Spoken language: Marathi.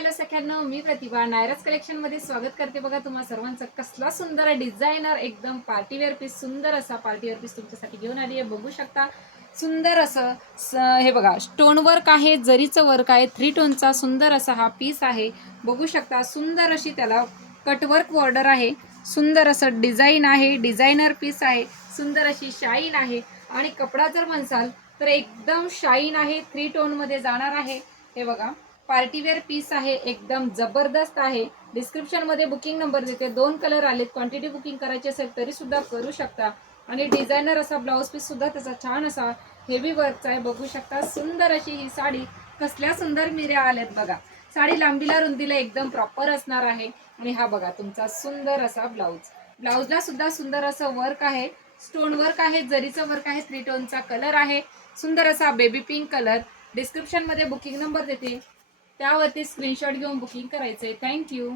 हॅलो सख्यांनो, मी प्रतिभा नायराज कलेक्शन मध्ये स्वागत करते। बघा तुम्हा सर्वांचं कसला सुंदर डिझायनर एकदम पार्टीवेअर पीस, सुंदर असा पार्टीवेअर पीस तुमच्यासाठी घेऊन आली आहे। बघू शकता सुंदर असं हे बघा, स्टोन वर्क आहे, जरीचं वर्क आहे, 3 टोनचा सुंदर असा हा पीस आहे। बघू शकता सुंदर अशी त्याला कटवर्क बॉर्डर आहे, सुंदर असं डिझाईन आहे, डिझायनर पीस आहे, सुंदर अशी शाईन आहे। आणि कपडा जर म्हणसाल तर एकदम शाईन आहे, 3 टोन मध्ये जाणार आहे। हे बघा पार्टीवेअर पीस आहे, एकदम जबरदस्त आहे। डिस्क्रिप्शन मध्ये बुकिंग नंबर देते, 2 कलर आलेत। क्वांटिटी बुकिंग करायची असेल तरी सुद्धा करू शकता। आणि डिझायनर असा ब्लाउज पीस सुद्धा त्याचा छान असा हेवी वर्कचा आहे। बघू शकता सुंदर अशी ही साडी, कसल्या सुंदर मिऱ्या आल्यात बघा। साडी लांबीला रुंदीला एकदम प्रॉपर असणार आहे। आणि हा बघा तुमचा सुंदर असा ब्लाउजला सुद्धा सुंदर असं वर्क आहे, स्टोन वर्क आहे, जरीचं वर्क आहे, 3 टोनचा कलर आहे, सुंदर असा बेबी पिंक कलर। डिस्क्रिप्शन मध्ये बुकिंग नंबर देते, त्यावरती स्क्रीनशॉट घेऊन बुकिंग करायचंय। थँक्यू।